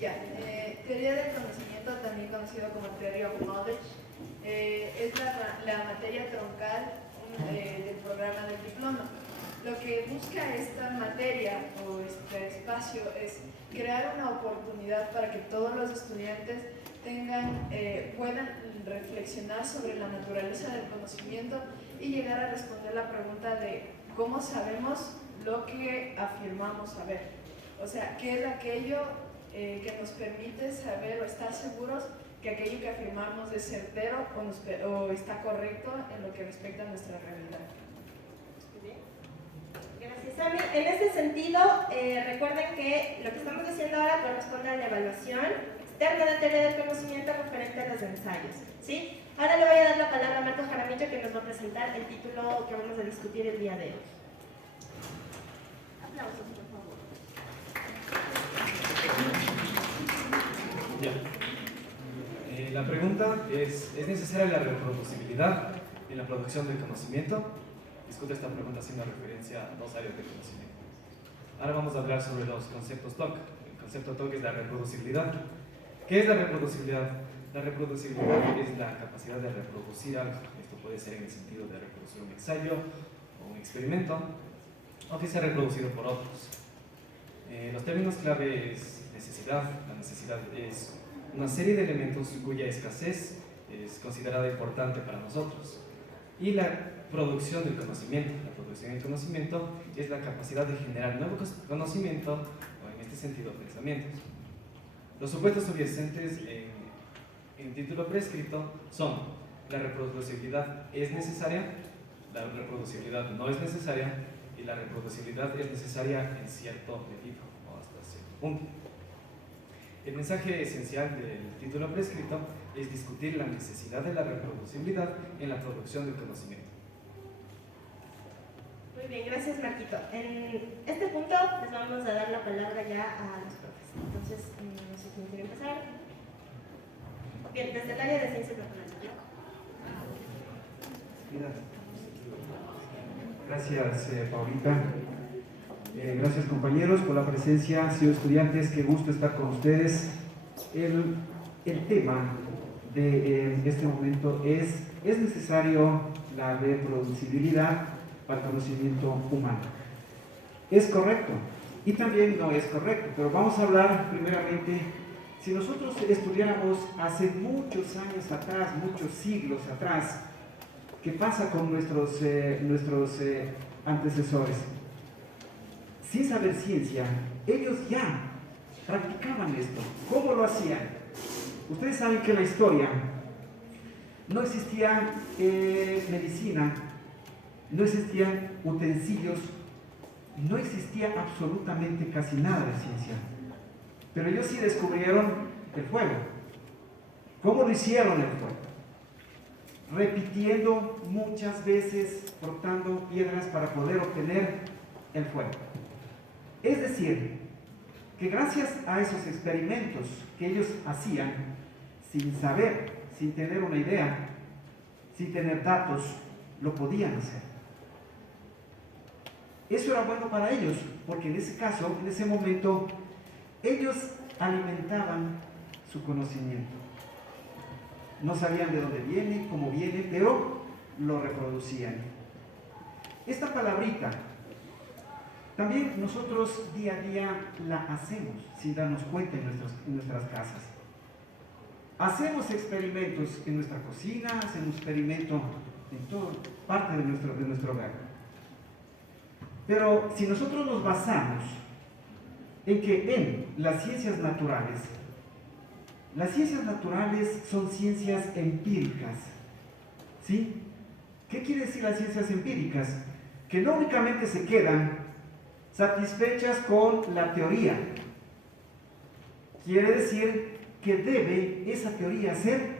Ya, teoría del conocimiento, también conocido como Theory of Knowledge, es la materia troncal del programa del diploma. Lo que busca esta materia o este espacio es crear una oportunidad para que todos los estudiantes puedan reflexionar sobre la naturaleza del conocimiento y llegar a responder la pregunta de cómo sabemos lo que afirmamos saber. O sea, ¿qué es aquello que nos permite saber o estar seguros que aquello que afirmamos es certero o está correcto en lo que respecta a nuestra realidad? Muy bien. Gracias, Sami. En este sentido, recuerden que lo que estamos diciendo ahora corresponde a la evaluación externa de teoría del conocimiento referente a los ensayos, ¿sí? Ahora le voy a dar la palabra a Marcos Jaramillo, que nos va a presentar el título que vamos a discutir el día de hoy. Aplausos, por favor. Ya. La pregunta ¿es necesaria la reproducibilidad en la producción del conocimiento? Discute esta pregunta haciendo referencia a dos áreas de conocimiento. Ahora vamos a hablar sobre los conceptos TOC. El concepto TOC es la reproducibilidad. ¿Qué es la reproducibilidad? La reproducibilidad es la capacidad de reproducir algo. Esto puede ser en el sentido de reproducir un ensayo o un experimento, o que sea reproducido por otros. Los términos clave es necesidad. La necesidad es una serie de elementos cuya escasez es considerada importante para nosotros. Y la producción del conocimiento. La producción del conocimiento es la capacidad de generar nuevo conocimiento, o en este sentido, pensamientos. Los supuestos subyacentes en título prescrito son: la reproducibilidad es necesaria, la reproducibilidad no es necesaria, y la reproducibilidad es necesaria en cierto medida o hasta cierto punto. El mensaje esencial del título prescrito es discutir la necesidad de la reproducibilidad en la producción del conocimiento. Muy bien, gracias, Marquito. En este punto les vamos a dar la palabra ya a los profes. Entonces, no sé quién quiere empezar. Bien, desde el área de ciencias naturales. Gracias, Paulita. Gracias, compañeros, por la presencia. Señores estudiantes, qué gusto estar con ustedes. El tema de este momento ¿es necesario la reproducibilidad para el conocimiento humano? ¿Es correcto? Y también no es correcto, pero vamos a hablar primeramente. Si nosotros estudiáramos hace muchos años atrás, muchos siglos atrás, ¿qué pasa con nuestros antecesores? Sin saber ciencia, ellos ya practicaban esto. ¿Cómo lo hacían? Ustedes saben que en la historia no existía medicina, no existían utensilios, no existía absolutamente casi nada de ciencia. Pero ellos sí descubrieron el fuego. ¿Cómo lo hicieron el fuego? Repitiendo muchas veces, frotando piedras para poder obtener el fuego. Es decir, que gracias a esos experimentos que ellos hacían, sin saber, sin tener una idea, sin tener datos, lo podían hacer. Eso era bueno para ellos, porque en ese caso, en ese momento, ellos alimentaban su conocimiento. No sabían de dónde viene, cómo viene, pero lo reproducían. Esta palabrita, también nosotros día a día la hacemos sin darnos cuenta en nuestras casas. Hacemos experimentos en nuestra cocina, hacemos experimentos en toda parte de nuestro hogar. Pero si nosotros nos basamos en que en las ciencias naturales son ciencias empíricas, ¿sí? ¿Qué quiere decir las ciencias empíricas? Que no únicamente se quedan satisfechas con la teoría. Quiere decir que debe esa teoría ser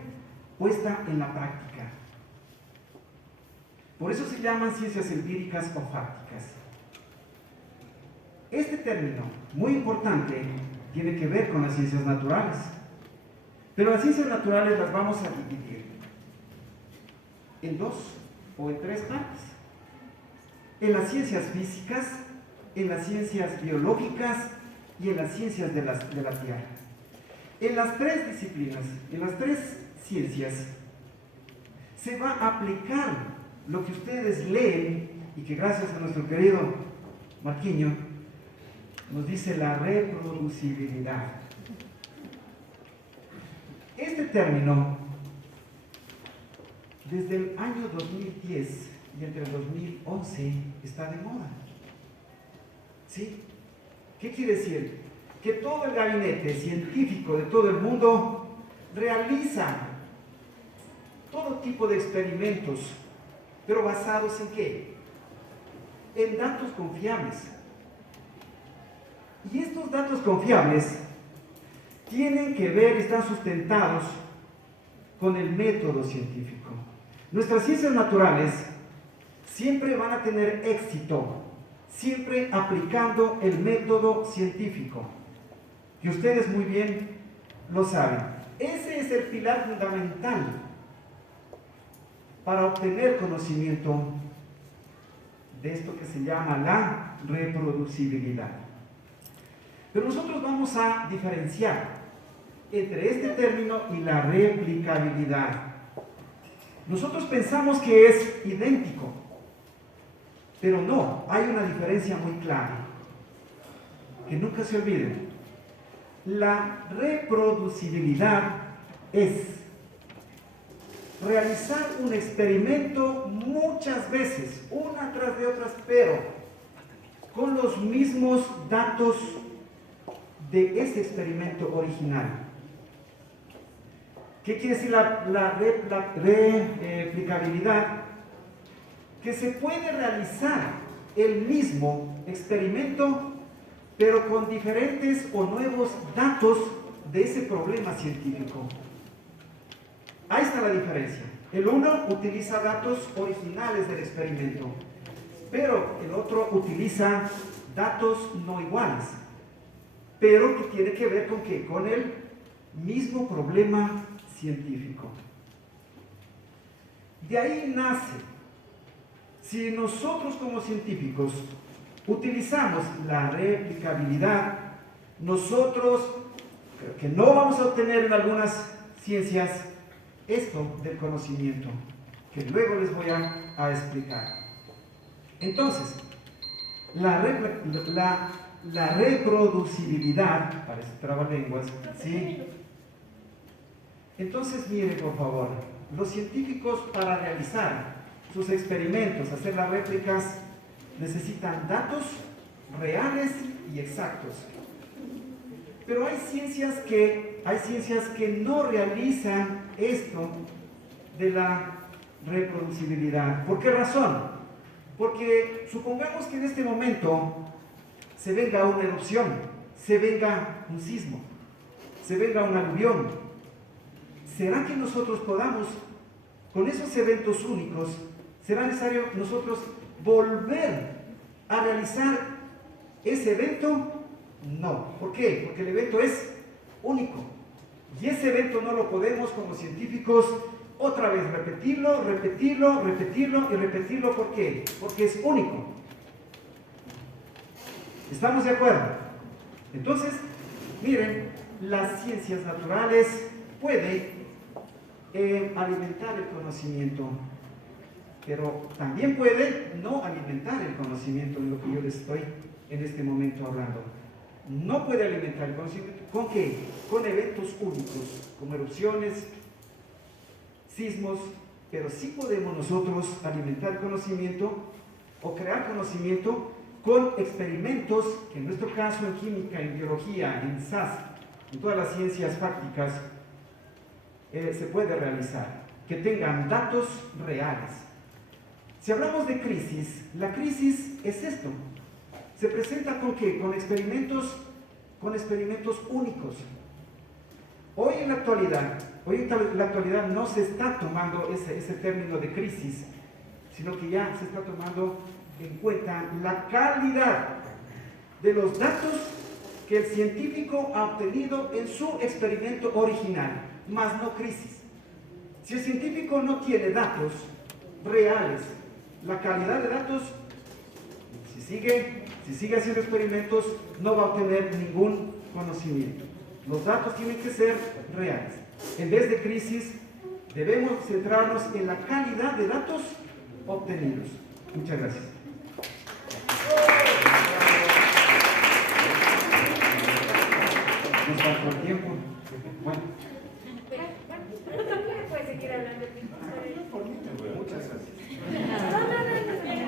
puesta en la práctica. Por eso se llaman ciencias empíricas o fácticas. Este término, muy importante, tiene que ver con las ciencias naturales. Pero las ciencias naturales las vamos a dividir en dos o en tres partes. En las ciencias físicas, en las ciencias biológicas y en las ciencias de la Tierra. En las tres disciplinas, en las tres ciencias, se va a aplicar lo que ustedes leen y que gracias a nuestro querido Marquiño nos dice la reproducibilidad. Este término, desde el año 2010 y entre el 2011, está de moda. ¿Sí? ¿Qué quiere decir? Que todo el gabinete científico de todo el mundo realiza todo tipo de experimentos, pero basados en ¿qué? En datos confiables. Y estos datos confiables tienen que ver, están sustentados con el método científico. Nuestras ciencias naturales siempre van a tener éxito, siempre aplicando el método científico, que ustedes muy bien lo saben. Ese es el pilar fundamental para obtener conocimiento de esto que se llama la reproducibilidad. Pero nosotros vamos a diferenciar entre este término y la replicabilidad. Nosotros pensamos que es idéntico, pero no, hay una diferencia muy clara, que nunca se olviden. La reproducibilidad es realizar un experimento muchas veces, una tras de otras, pero con los mismos datos de ese experimento original. ¿Qué quiere decir la replicabilidad? Que se puede realizar el mismo experimento, pero con diferentes o nuevos datos de ese problema científico. Ahí está la diferencia. El uno utiliza datos originales del experimento, pero el otro utiliza datos no iguales, pero que tiene que ver con ¿qué? Con el mismo problema científico. De ahí nace, si nosotros como científicos utilizamos la replicabilidad, nosotros creo que no vamos a obtener en algunas ciencias esto del conocimiento, que luego les voy a explicar. Entonces, la reproducibilidad, parece trabalenguas, ¿sí? Entonces, miren por favor, los científicos para realizar sus experimentos, hacer las réplicas, necesitan datos reales y exactos. Pero hay ciencias que no realizan esto de la reproducibilidad. ¿Por qué razón? Porque supongamos que en este momento se venga una erupción, se venga un sismo, se venga un aluvión. ¿Será que nosotros podamos, con esos eventos únicos, será necesario nosotros volver a realizar ese evento? No. ¿Por qué? Porque el evento es único. Y ese evento no lo podemos como científicos otra vez repetirlo y repetirlo. ¿Por qué? Porque es único. ¿Estamos de acuerdo? Entonces, miren, las ciencias naturales pueden alimentar el conocimiento, pero también puede no alimentar el conocimiento de lo que yo les estoy en este momento hablando. No puede alimentar el conocimiento. ¿Con qué? Con eventos únicos, como erupciones, sismos, pero sí podemos nosotros alimentar el conocimiento o crear conocimiento con experimentos, que en nuestro caso en química, en biología, en SAS, en todas las ciencias fácticas, se puede realizar, que tengan datos reales. Si hablamos de crisis, la crisis es esto. ¿Se presenta con qué? Con experimentos únicos. Hoy en la actualidad no se está tomando ese término de crisis, sino que ya se está tomando en cuenta la calidad de los datos que el científico ha obtenido en su experimento original, más no crisis. Si el científico no tiene datos reales, la calidad de datos, si sigue haciendo experimentos, no va a obtener ningún conocimiento. Los datos tienen que ser reales. En vez de crisis, debemos centrarnos en la calidad de datos obtenidos. Muchas gracias. Nos falta el tiempo. Bueno. Puede seguir hablando. Muchas gracias. Bien,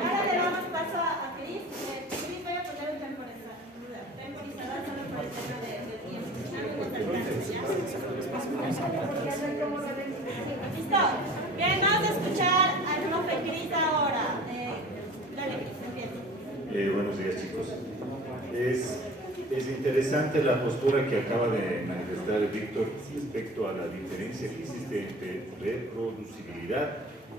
ahora le damos paso a Cris. Cris, voy a poner un temporizador solo por el tema de tiempo. ¿Listo? Bien, vamos a escuchar al profe Cris ahora. Dale, Cris, empieza. Buenos días, chicos. Es interesante la postura que acaba de manifestar Víctor respecto a la diferencia que existe entre reproducibilidad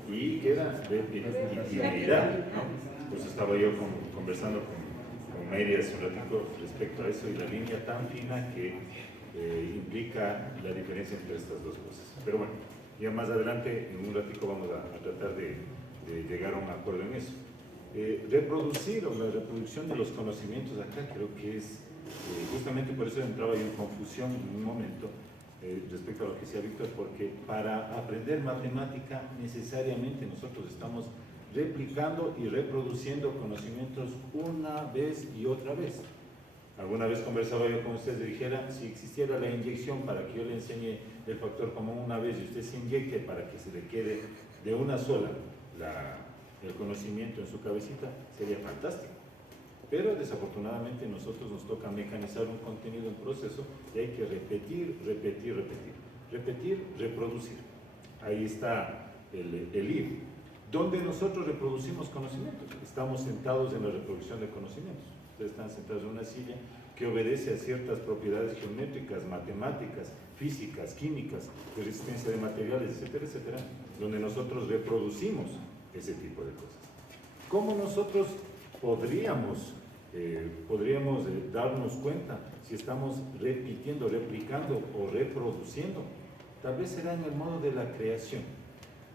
y ¿qué era? Repetitividad, ¿no? Pues estaba yo conversando con Mary hace un ratito respecto a eso y la línea tan fina que implica la diferencia entre estas dos cosas. Pero bueno, ya más adelante, en un ratito, vamos a tratar de llegar a un acuerdo en eso. Reproducir o la reproducción de los conocimientos acá creo que es, justamente por eso entraba yo en confusión en un momento respecto a lo que decía Víctor, porque para aprender matemática necesariamente nosotros estamos replicando y reproduciendo conocimientos una vez y otra vez. Alguna vez conversaba yo con ustedes y dijera, si existiera la inyección para que yo le enseñe el factor común una vez y usted se inyecte para que se le quede de una sola el conocimiento en su cabecita, sería fantástico. Pero desafortunadamente nosotros nos toca mecanizar un contenido en proceso y hay que repetir, reproducir. Ahí está el ir. Donde nosotros reproducimos conocimientos, estamos sentados en la reproducción de conocimientos. Ustedes están sentados en una silla que obedece a ciertas propiedades geométricas, matemáticas, físicas, químicas, de resistencia de materiales, etcétera, etcétera, donde nosotros reproducimos ese tipo de cosas. ¿Cómo nosotros podríamos darnos cuenta si estamos repitiendo, replicando o reproduciendo? Tal vez será en el modo de la creación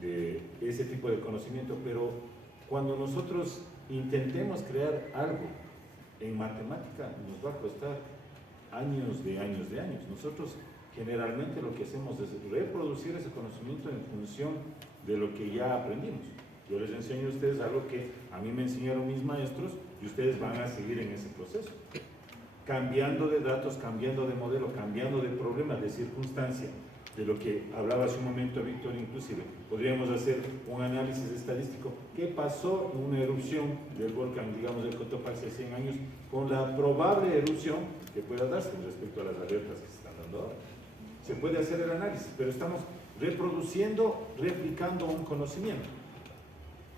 de ese tipo de conocimiento, pero cuando nosotros intentemos crear algo en matemática nos va a costar años de años de años. Nosotros generalmente lo que hacemos es reproducir ese conocimiento en función de lo que ya aprendimos. Yo les enseño a ustedes algo que a mí me enseñaron mis maestros y ustedes van a seguir en ese proceso. Cambiando de datos, cambiando de modelo, cambiando de problema, de circunstancia, de lo que hablaba hace un momento Víctor inclusive. Podríamos hacer un análisis estadístico. ¿Qué pasó en una erupción del volcán, digamos, del Cotopaxi hace 100 años, con la probable erupción que pueda darse respecto a las alertas que se están dando ahora? Se puede hacer el análisis, pero estamos reproduciendo, replicando un conocimiento.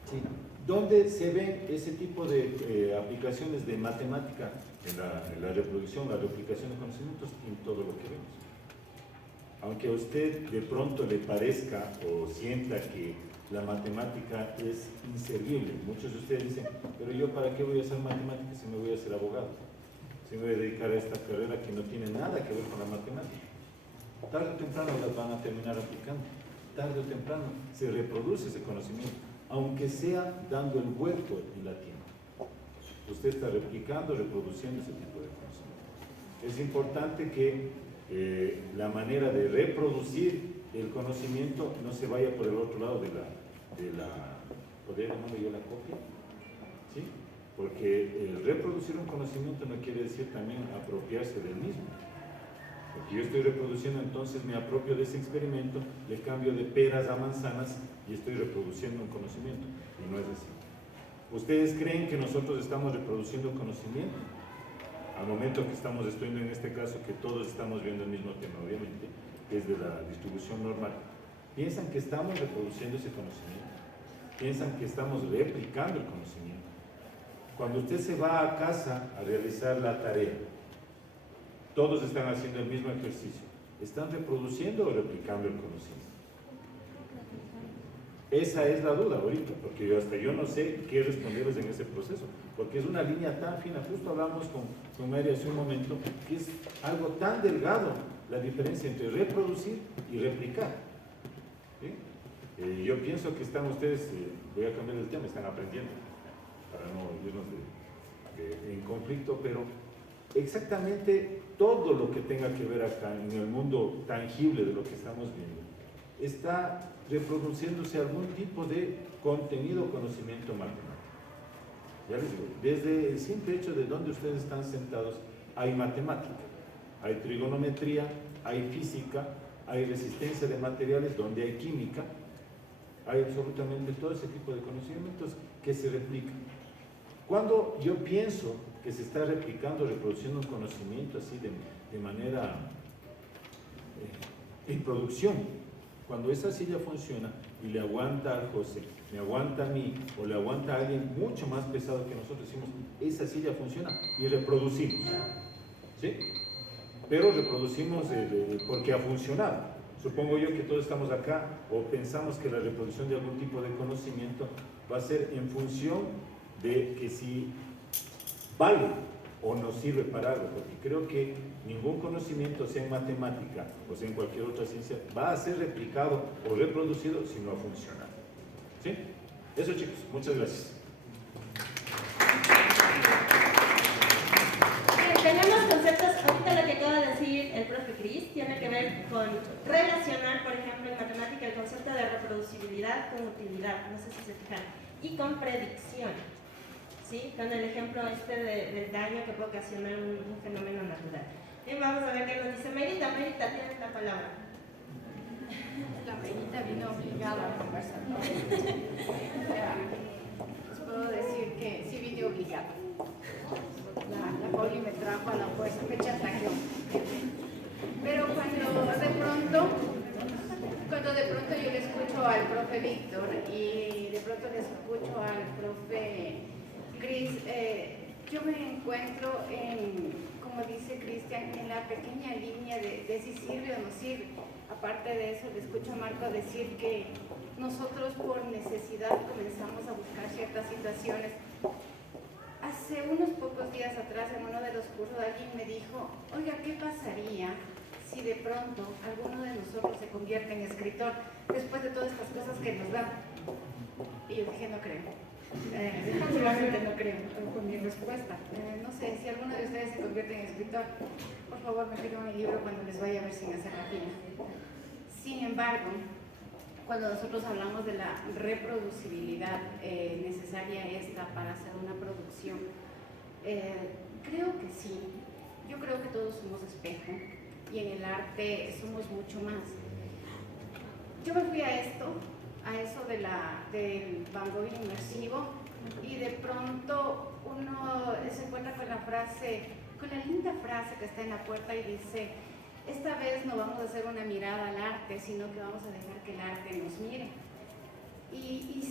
¿Sí? ¿Dónde se ven ese tipo de aplicaciones de matemática en la reproducción, la replicación de conocimientos? En todo lo que vemos. Aunque a usted de pronto le parezca o sienta que la matemática es inservible, muchos de ustedes dicen, pero yo para qué voy a hacer matemáticas si me voy a ser abogado, si me voy a dedicar a esta carrera que no tiene nada que ver con la matemática. Tarde o temprano las van a terminar aplicando, tarde o temprano se reproduce ese conocimiento, aunque sea dando el vuelto en la tienda. Usted está replicando, reproduciendo ese tipo de conocimiento. Es importante que la manera de reproducir el conocimiento no se vaya por el otro lado de la ¿podría llamarlo yo la copia? ¿Sí? Porque el reproducir un conocimiento no quiere decir también apropiarse del mismo. Porque yo estoy reproduciendo, entonces me apropio de ese experimento, le cambio de peras a manzanas y estoy reproduciendo un conocimiento. Y no es así. ¿Ustedes creen que nosotros estamos reproduciendo conocimiento? Al momento que estamos estudiando en este caso, que todos estamos viendo el mismo tema, obviamente, que es de la distribución normal, ¿piensan que estamos reproduciendo ese conocimiento? ¿Piensan que estamos replicando el conocimiento? Cuando usted se va a casa a realizar la tarea, todos están haciendo el mismo ejercicio, ¿están reproduciendo o replicando el conocimiento? Esa es la duda ahorita, porque yo no sé qué responderles en ese proceso, porque es una línea tan fina. Justo hablamos con Mary hace un momento, que es algo tan delgado la diferencia entre reproducir y replicar. ¿Sí? Yo pienso que están ustedes, voy a cambiar el tema, están aprendiendo, para no irnos en conflicto, pero exactamente todo lo que tenga que ver acá en el mundo tangible de lo que estamos viendo está reproduciéndose algún tipo de contenido o conocimiento matemático. Ya les digo, desde el simple hecho de donde ustedes están sentados hay matemática, hay trigonometría, hay física, hay resistencia de materiales, donde hay química, hay absolutamente todo ese tipo de conocimientos que se replican. Cuando yo pienso que se está replicando, reproduciendo un conocimiento así de manera en producción, cuando esa silla funciona y le aguanta al José, me aguanta a mí o le aguanta a alguien mucho más pesado que nosotros, decimos, esa silla funciona y reproducimos, ¿sí? Pero reproducimos porque ha funcionado. Supongo yo que todos estamos acá o pensamos que la reproducción de algún tipo de conocimiento va a ser en función de que si vale o nos sirve para algo, porque creo que ningún conocimiento, sea en matemática o sea en cualquier otra ciencia, va a ser replicado o reproducido si no ha funcionado. ¿Sí? Eso, chicos, muchas gracias. Tenemos conceptos, ahorita lo que acaba de decir el profe Cris, tiene que ver con relacionar, por ejemplo, en matemática el concepto de reproducibilidad con utilidad, no sé si se fijan, y con predicción, ¿sí? Con el ejemplo del daño que puede ocasionar un fenómeno natural. Bien, vamos a ver qué nos dice Merita. Merita, tienes la palabra. La Merita vino obligada a conversar. Les puedo decir que sí vine obligada. La Pauli me trajo a la fuerza, me chantajeó. Pero cuando de pronto yo le escucho al profe Víctor y de pronto le escucho al profe Cris, yo me encuentro en, como dice Cristian, en la pequeña línea de si sirve o no sirve. Aparte de eso, le escucho a Marco decir que nosotros por necesidad comenzamos a buscar ciertas situaciones. Hace unos pocos días atrás, en uno de los cursos, alguien me dijo, oiga, ¿qué pasaría si de pronto alguno de nosotros se convierte en escritor después de todas estas cosas que nos dan? Y yo dije, no creo. Definitivamente no creo, con mi respuesta. No sé, si alguno de ustedes se convierte en escritor, por favor me pidan mi libro cuando les vaya a ver sin hacer la fila. Sin embargo, cuando nosotros hablamos de la reproducibilidad necesaria esta para hacer una producción, creo que sí. Yo creo que todos somos espejo y en el arte somos mucho más. Yo me fui a eso del Van Gogh inmersivo, y de pronto uno se encuentra con la linda frase que está en la puerta y dice, esta vez no vamos a hacer una mirada al arte, sino que vamos a dejar que el arte nos mire. Y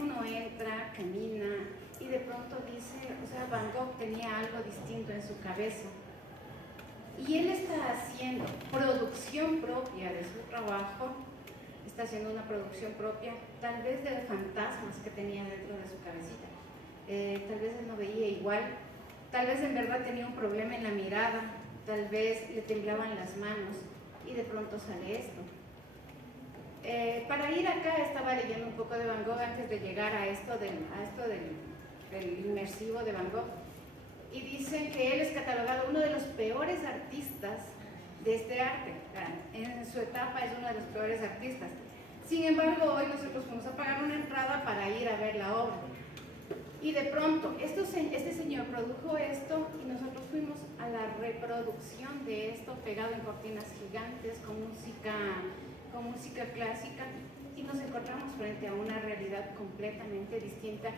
uno entra, camina y de pronto dice, o sea, Van Gogh tenía algo distinto en su cabeza. Y él está haciendo producción propia de su trabajo, está haciendo una producción propia, tal vez de fantasmas que tenía dentro de su cabecita. Tal vez él no veía igual, tal vez en verdad tenía un problema en la mirada, tal vez le temblaban las manos y de pronto sale esto. Para ir acá estaba leyendo un poco de Van Gogh antes de llegar a esto del inmersivo de Van Gogh, y dicen que él es catalogado uno de los peores artistas de este arte. En su etapa es uno de los peores artistas. Sin embargo, hoy nosotros fuimos a pagar una entrada para ir a ver la obra. Y de pronto, este señor produjo esto y nosotros fuimos a la reproducción de esto pegado en cortinas gigantes con música clásica, y nos encontramos frente a una realidad completamente distinta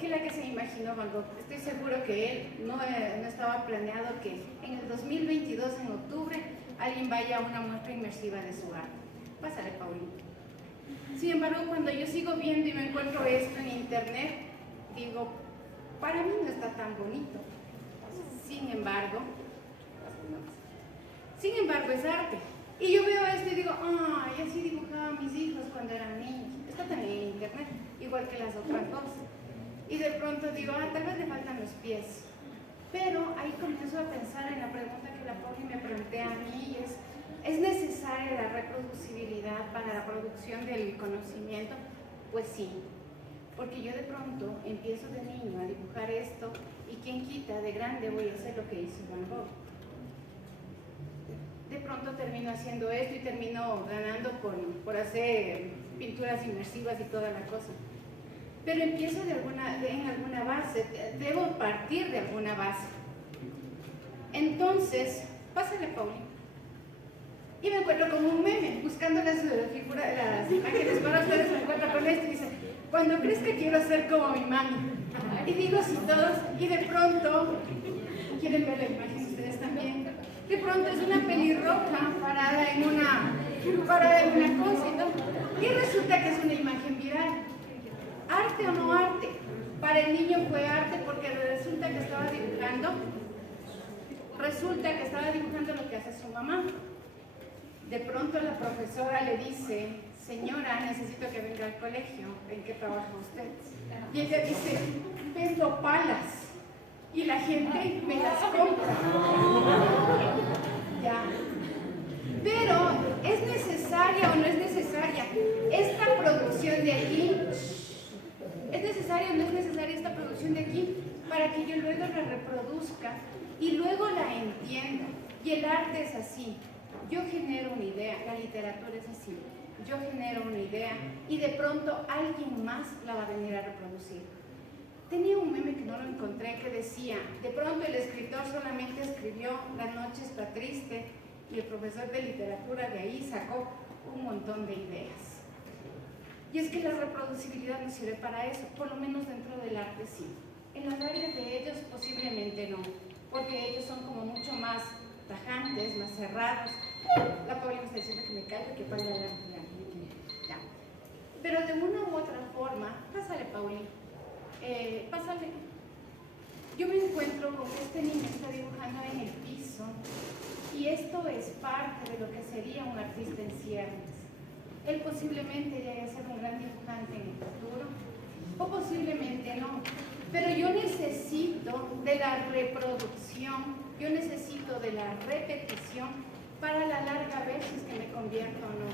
que la que se imaginó Van Gogh. Estoy seguro que él no estaba planeado que en el 2022, en octubre, alguien vaya a una muestra inmersiva de su arte. Pásale, Paulina. Sin embargo, cuando yo sigo viendo y me encuentro esto en internet, digo, para mí no está tan bonito. Sin embargo, es arte. Y yo veo esto y digo, ay, así dibujaban mis hijos cuando eran niños. Está también en internet, igual que las otras dos. Y de pronto digo, tal vez le faltan los pies. Pero ahí comienzo a pensar en la pregunta que la Pauli me plantea a mí, y ¿es necesaria la reproducibilidad para la producción del conocimiento? Pues sí, porque yo de pronto empiezo de niño a dibujar esto y quien quita, de grande voy a hacer lo que hizo Van Gogh. De pronto termino haciendo esto y termino ganando por hacer pinturas inmersivas y toda la cosa. Pero empiezo en alguna base, debo partir de alguna base. Entonces, pásale, Pauli. Y me encuentro con un meme, buscando las imágenes para ustedes, me encuentro con esto y dice, cuando crezca quiero ser como mi mami. Y digo, si todos, y de pronto, ¿quieren ver la imagen ustedes también? De pronto es una pelirroja parada en una cosa y todo. Y resulta que es una imagen viral. ¿Arte o no arte? Para el niño fue arte porque resulta que estaba dibujando lo que hace su mamá. De pronto la profesora le dice, señora, necesito que venga al colegio. ¿En qué trabaja usted? Y ella dice, vendo palas. Y la gente me las compra. Ya. Pero, ¿es necesaria o no es necesaria esta producción de aquí? ¿Es necesaria o no es necesaria esta producción de aquí para que yo luego la reproduzca y luego la entienda? Y el arte es así. Yo genero una idea, la literatura es así. Yo genero una idea y de pronto alguien más la va a venir a reproducir. Tenía un meme que no lo encontré que decía, de pronto el escritor solamente escribió La noche está triste y el profesor de literatura de ahí sacó un montón de ideas. Y es que la reproducibilidad no sirve para eso, por lo menos dentro del arte sí. En las áreas de ellos posiblemente no, porque ellos son como mucho más tajantes, más cerrados. La Pauli me está diciendo que me calle, que para la ya. Pero de una u otra forma, pásale, Pauli, pásale. Yo me encuentro con que este niño está dibujando en el piso y esto es parte de lo que sería un artista en ciernes. Él posiblemente llegue a ser un gran dibujante en el futuro, o posiblemente no. Pero yo necesito de la reproducción, yo necesito de la repetición para la larga ver si es que me convierto o no.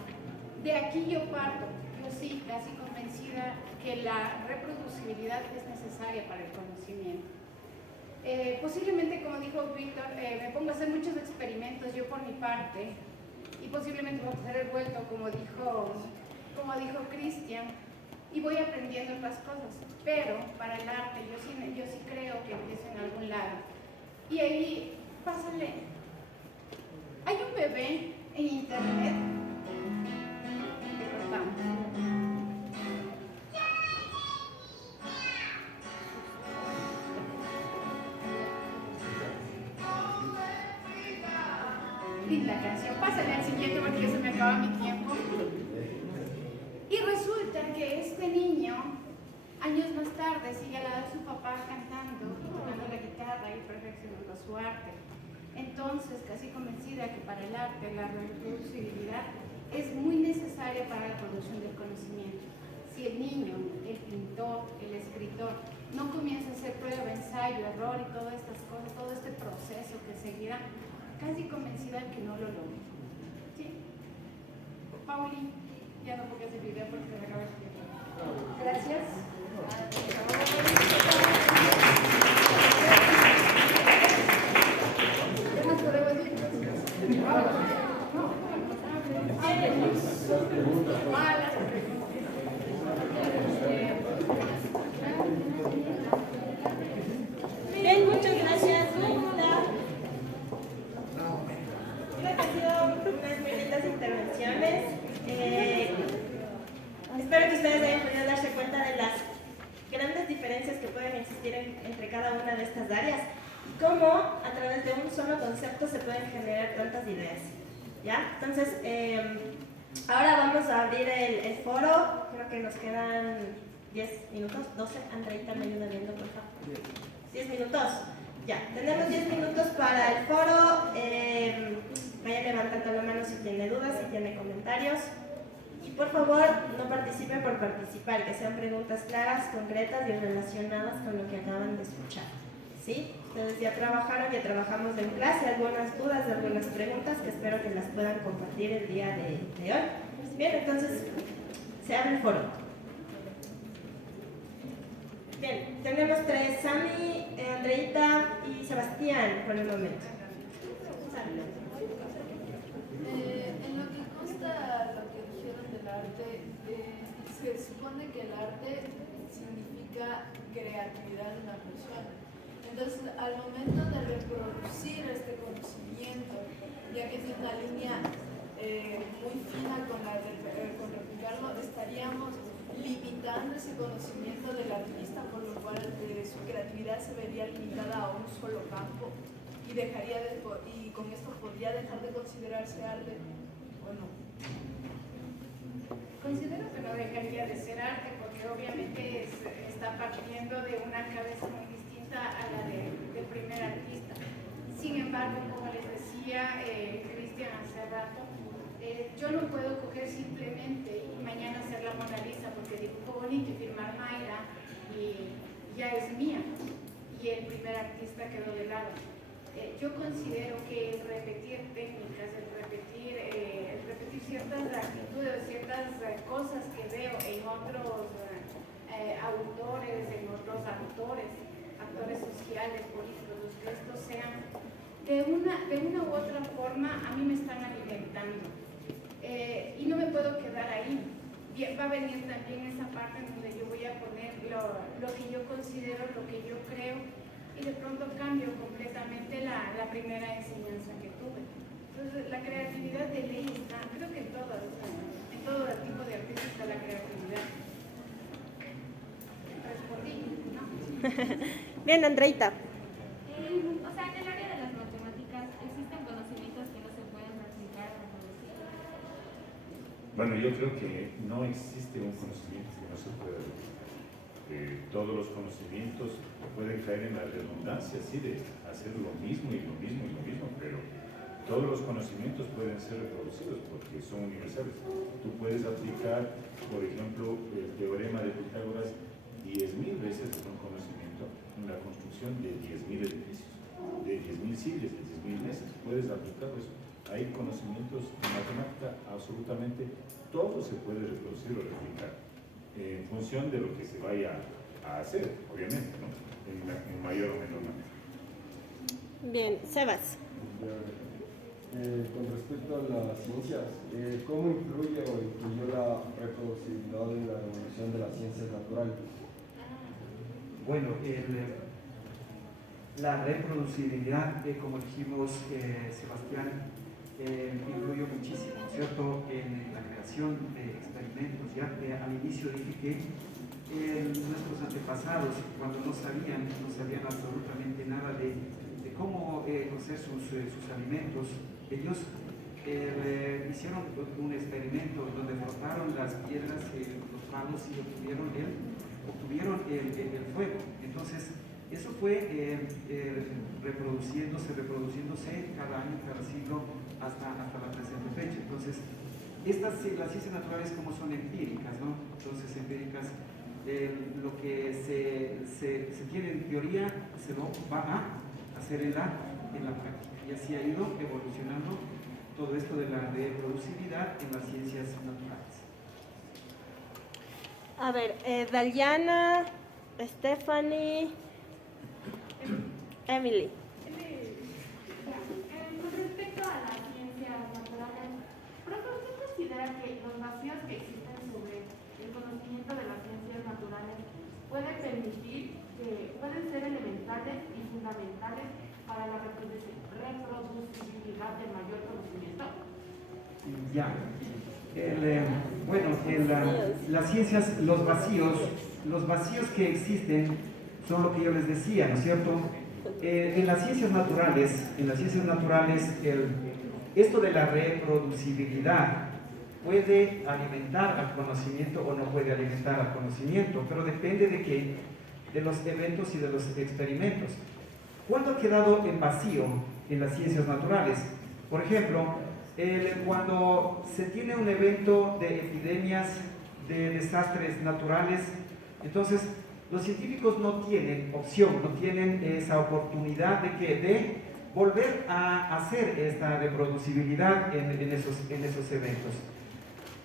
De aquí yo parto, yo sí, casi convencida que la reproducibilidad es necesaria para el conocimiento. Posiblemente, como dijo Víctor, me pongo a hacer muchos experimentos yo por mi parte, y posiblemente voy a hacer el vuelto, como dijo Cristian, y voy aprendiendo otras cosas. Pero para el arte, yo sí creo que empieza en algún lado. Y ahí, pásale. Hay un bebé en internet. Linda canción. Pásale al siguiente porque ya se me acaba mi tiempo. Y resulta que este niño, años más tarde, sigue al lado de su papá cantando y tocando la guitarra y perfeccionando su arte. Entonces, casi convencida que para el arte la reproducibilidad es muy necesaria para la producción del conocimiento. Si el niño, el pintor, el escritor, no comienza a hacer prueba, ensayo, error y todas estas cosas, todo este proceso que seguirá, casi convencida que no lo logre. ¿Sí? Pauli, ya no pongas el video porque se me acaba el tiempo. Gracias. ¿Qué más podemos decir? Bien, muchas gracias. Creo que han sido unas muy lindas intervenciones. Espero que ustedes hayan podido darse cuenta de las grandes diferencias que pueden existir entre cada una de estas áreas y cómo a través de un solo concepto se pueden generar tantas ideas. ¿Ya? Entonces, ahora vamos a abrir el foro. Creo que nos quedan 10 minutos, 12. Andreita, me ayuda viendo, por favor. 10 minutos. Ya, tenemos 10 minutos para el foro. Vaya levantando la mano si tiene dudas, si tiene comentarios. Y por favor, no participen por participar, que sean preguntas claras, concretas y relacionadas con lo que acaban de escuchar. ¿Sí? Ustedes ya trabajaron, ya trabajamos en clase, algunas dudas, algunas preguntas que espero que las puedan compartir el día de hoy. Bien, entonces, se abre el foro. Bien, tenemos tres, Sami, Andreita y Sebastián por el momento. Sami. En lo que consta lo que dijeron del arte, se supone que el arte significa creatividad de una persona. Entonces, al momento de reproducir este conocimiento, ya que tiene una línea muy fina con replicarlo, estaríamos limitando ese conocimiento del artista, por lo cual su creatividad se vería limitada a un solo campo y y con esto podría dejar de considerarse arte o no. Considero que no dejaría de ser arte porque obviamente está partiendo de una cabeza muy distinta a la del primer artista. Sin embargo, como les decía Cristian hace rato, yo no puedo coger simplemente y mañana hacer la Mona Lisa porque dibujó bonito y firmar Mayra y ya es mía y el primer artista quedó de lado. Yo considero que el repetir técnicas, el repetir ciertas actitudes, ciertas cosas que veo en otros autores, en otros actores sociales, políticos, que estos sean de una u otra forma, a mí me están alimentando. Y no me puedo quedar ahí. Va a venir también esa parte en donde yo voy a poner lo que yo considero, lo que yo creo, y de pronto cambio completamente la primera enseñanza que tuve. Entonces, la creatividad de ley está, creo que en todo tipo de artistas está la creatividad. Respondí, ¿no? Bien, Andreita. O sea, en el área de las matemáticas existen conocimientos que no se pueden replicar o reproducir. Bueno, yo creo que no existe un conocimiento que no se pueda reproducir. Todos los conocimientos pueden caer en la redundancia, sí, de hacer lo mismo y lo mismo y lo mismo, pero todos los conocimientos pueden ser reproducidos porque son universales. Tú puedes aplicar, por ejemplo, el teorema de Pitágoras 10.000 veces un conocimiento en la construcción de 10.000 edificios, de 10.000 sillas, de 10.000 mesas. Puedes aplicar eso. Hay conocimientos en matemática, absolutamente todo se puede reproducir o replicar en función de lo que se vaya a hacer, obviamente, ¿no? En mayor o menor manera. Bien, Sebas. Con respecto a las ciencias, ¿cómo influye o influyó la reproducibilidad en la evolución de las ciencias naturales? Bueno, la reproducibilidad, como dijimos, Sebastián, influyó muchísimo, ¿cierto?, en la creación de experimentos. Ya al inicio dije que nuestros antepasados, cuando no sabían absolutamente nada de cómo cocer sus alimentos, ellos hicieron un experimento donde frotaron las piedras, los palos y obtuvieron el fuego. Entonces, eso fue reproduciéndose cada año, cada siglo, hasta la presente fecha. Entonces, las ciencias naturales, como son empíricas, ¿no? Entonces, empíricas, lo que se tiene en teoría se lo va a hacer en la práctica. Y así ha ido evolucionando todo esto de la reproducibilidad en las ciencias naturales. A ver, Daliana, Stephanie, Emily. Con respecto a las ciencias naturales, profe, ¿usted considera que los vacíos que existen sobre el conocimiento de las ciencias naturales pueden ser elementales y fundamentales para la reproducibilidad del mayor conocimiento? Ya. Las ciencias, los vacíos que existen son lo que yo les decía, ¿no es cierto? En las ciencias naturales, esto de la reproducibilidad puede alimentar al conocimiento o no puede alimentar al conocimiento, pero depende de qué, de los eventos y de los experimentos. ¿Cuándo ha quedado en vacío en las ciencias naturales? Por ejemplo, cuando se tiene un evento de epidemias, de desastres naturales, entonces los científicos no tienen opción, no tienen esa oportunidad de volver a hacer esta reproducibilidad en esos eventos.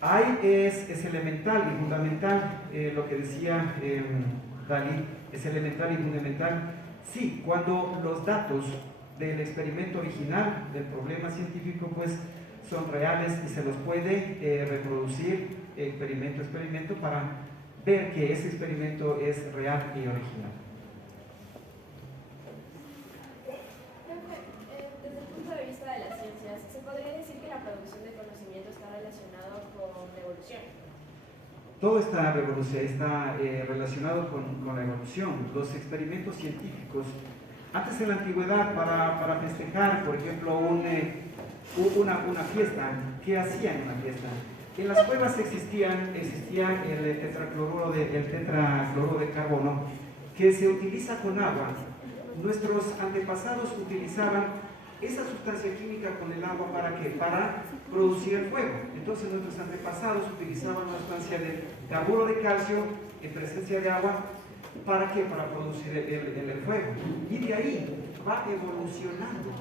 Ahí es elemental y fundamental lo que decía DALI es elemental y fundamental. Sí, cuando los datos del experimento original, del problema científico, pues son reales y se los puede reproducir experimento a experimento para ver que ese experimento es real y original. Desde el punto de vista de las ciencias, ¿se podría decir que la producción de conocimiento está relacionado con la evolución? Todo está relacionado con la evolución. Los experimentos científicos, antes en la antigüedad, para festejar, por ejemplo, una fiesta, ¿qué hacían en una fiesta? En las cuevas existía el tetracloruro de carbono, que se utiliza con agua. Nuestros antepasados utilizaban esa sustancia química con el agua para producir el fuego. Entonces nuestros antepasados utilizaban una sustancia de carburo de calcio en presencia de agua. ¿Para qué? Para producir el fuego. Y de ahí va evolucionando,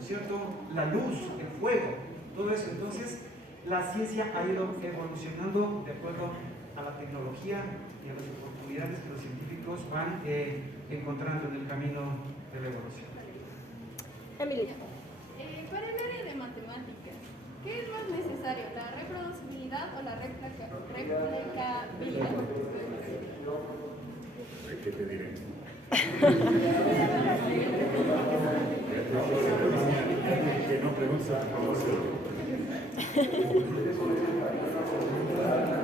¿cierto? La luz, el fuego, todo eso. Entonces la ciencia ha ido evolucionando de acuerdo a la tecnología y a las oportunidades que los científicos van encontrando en el camino de la evolución. Emilia. Para el área de matemáticas, ¿qué es más necesario, la reproducibilidad o la replicabilidad? ¿Qué te diré? Que no pregunta.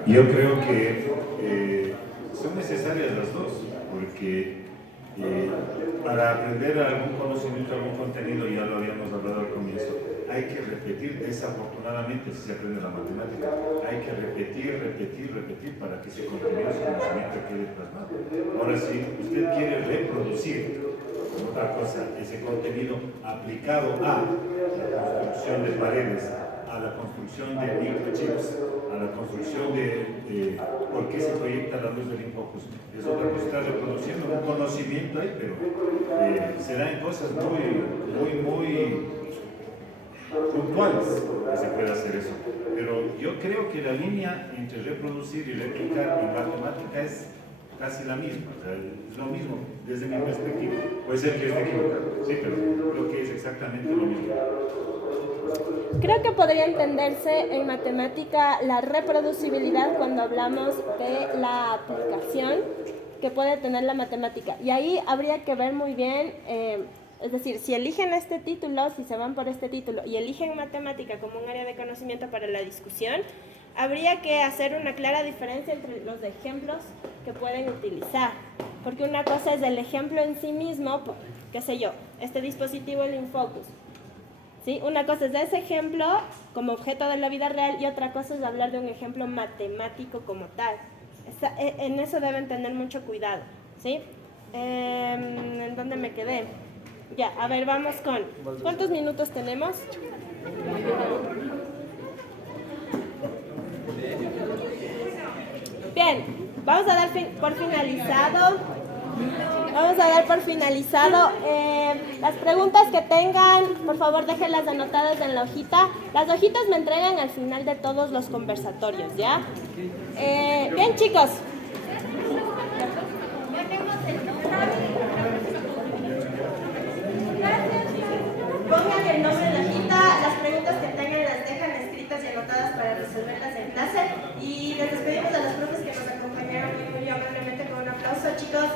Yo creo que son necesarias las dos, porque para aprender algún conocimiento, algún contenido, ya lo habíamos hablado al comienzo, hay que repetir. Desafortunadamente, si se aprende la matemática, hay que repetir para que ese contenido, ese conocimiento quede plasmado. Ahora, si usted quiere reproducir otra cosa, ese contenido aplicado a la construcción de paredes, a la construcción de microchips, a la construcción de por qué se proyecta la luz del infocus, es otra cosa. Está reproduciendo un conocimiento ahí, pero se da en cosas muy puntuales que se puede hacer eso. Pero yo creo que la línea entre reproducir y replicar en matemática es casi la misma, o sea, es lo mismo desde mi perspectiva. Puede ser que esté equivocado, sí, pero creo que es exactamente lo mismo. Creo que podría entenderse en matemática la reproducibilidad cuando hablamos de la aplicación que puede tener la matemática. Y ahí habría que ver muy bien, es decir, si eligen este título, si se van por este título y eligen matemática como un área de conocimiento para la discusión, habría que hacer una clara diferencia entre los ejemplos que pueden utilizar. Porque una cosa es el ejemplo en sí mismo, qué sé yo, este dispositivo, el Infocus. ¿Sí? Una cosa es ese ejemplo como objeto de la vida real y otra cosa es hablar de un ejemplo matemático como tal. En eso deben tener mucho cuidado. ¿Sí? ¿En dónde me quedé? Ya, a ver, vamos con... ¿Cuántos minutos tenemos? Bien, vamos a dar por finalizado. Las preguntas que tengan, por favor déjenlas anotadas en la hojita. Las hojitas me entregan al final de todos los conversatorios, ¿ya? Bien, chicos. Pongan el nombre en la hojita, las preguntas que tengan las dejan escritas y anotadas para resolverlas en clase. Y les despedimos a los profes que nos acompañaron muy amablemente con un aplauso, chicos.